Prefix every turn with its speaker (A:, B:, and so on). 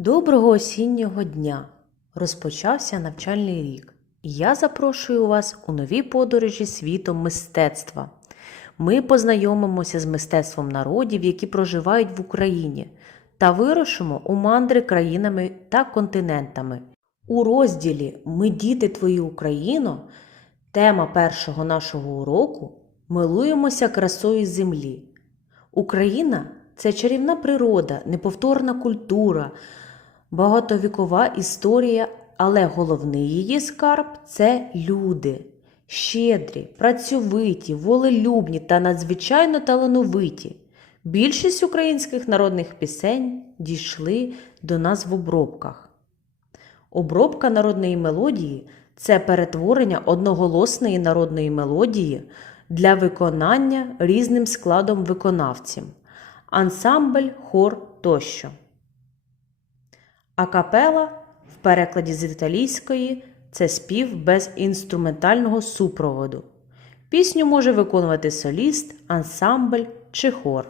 A: Доброго осіннього дня! Розпочався навчальний рік, я запрошую вас у нові подорожі світом мистецтва. Ми познайомимося з мистецтвом народів, які проживають в Україні, та вирушимо у мандри країнами та континентами. У розділі Ми діти твої Україно, тема першого нашого уроку Милуємося красою землі. Україна це чарівна природа, неповторна культура, багатовікова історія, але головний її скарб це люди. Щедрі, працьовиті, волелюбні та надзвичайно талановиті. Більшість українських народних пісень дійшли до нас в обробках. Обробка народної мелодії це перетворення одноголосної народної мелодії для виконання різним складом виконавців, ансамбль, хор тощо. Акапела в перекладі з італійської це спів без інструментального супроводу. Пісню може виконувати соліст, ансамбль чи хор.